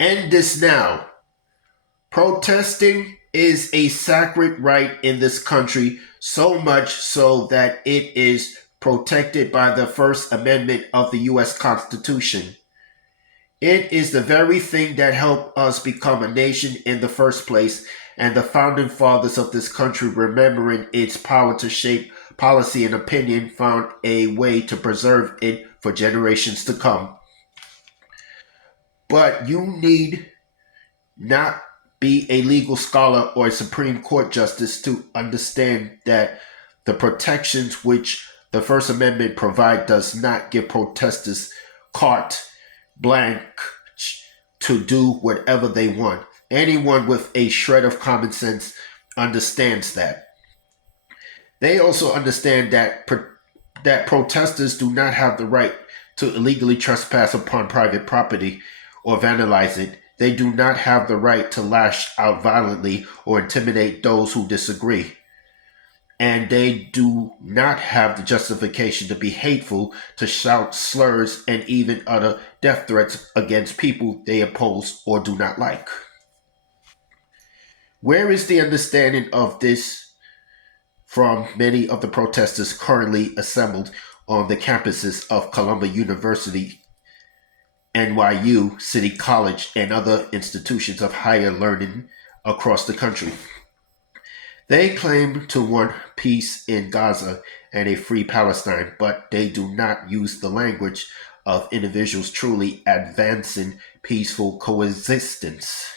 End this now. Protesting is a sacred right in this country, so much so that it is protected by the First Amendment of the U.S. Constitution. It is the very thing that helped us become a nation in the first place, and the founding fathers of this country, remembering its power to shape policy and opinion, found a way to preserve it for generations to come. But you need not be a legal scholar or a Supreme Court justice to understand that the protections which the First Amendment provide does not give protesters carte blanche to do whatever they want. Anyone with a shred of common sense understands that. They also understand that protesters do not have the right to illegally trespass upon private property or vandalize it. They do not have the right to lash out violently or intimidate those who disagree. And they do not have the justification to be hateful, to shout slurs, and even utter death threats against people they oppose or do not like. Where is the understanding of this from many of the protesters currently assembled on the campuses of Columbia University, NYU, City College, and other institutions of higher learning across the country? They claim to want peace in Gaza and a free Palestine, but they do not use the language of individuals truly advancing peaceful coexistence.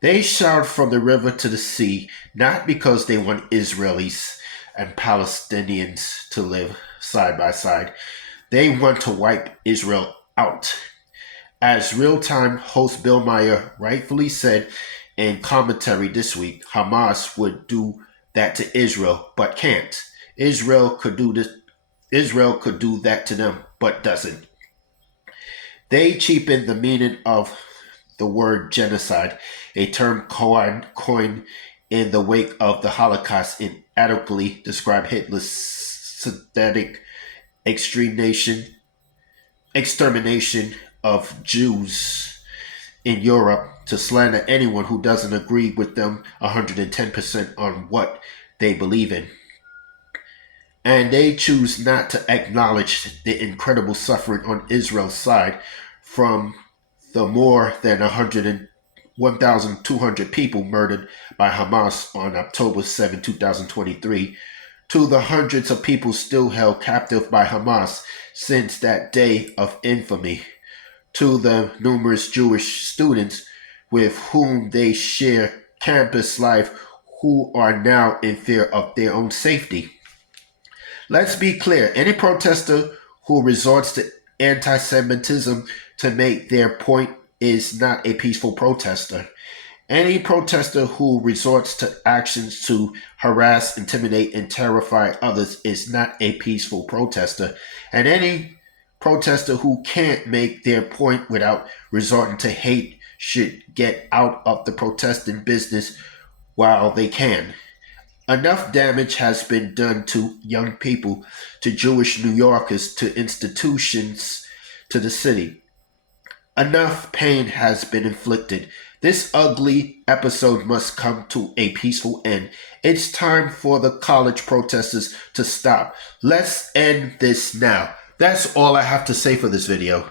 They shout from the river to the sea, not because they want Israelis and Palestinians to live side by side. They want to wipe Israel out. As real-time host Bill Maher rightfully said in commentary this week, Hamas would do that to Israel, but can't. Israel could do that to them, but doesn't. They cheapen the meaning of the word genocide, a term coined in the wake of the Holocaust, inadequately describe Hitler's sadistic extermination of Jews in Europe, to slander anyone who doesn't agree with them 110% on what they believe in. And they choose not to acknowledge the incredible suffering on Israel's side, from the more than 1,200 people murdered by Hamas on October 7, 2023, to the hundreds of people still held captive by Hamas since that day of infamy, to the numerous Jewish students with whom they share campus life who are now in fear of their own safety. Let's be clear, any protester who resorts to anti-Semitism to make their point is not a peaceful protester. Any protester who resorts to actions to harass, intimidate, and terrify others is not a peaceful protester. And any protester who can't make their point without resorting to hate should get out of the protesting business while they can. Enough damage has been done to young people, to Jewish New Yorkers, to institutions, to the city. Enough pain has been inflicted. This ugly episode must come to a peaceful end. It's time for the college protesters to stop. Let's end this now. That's all I have to say for this video.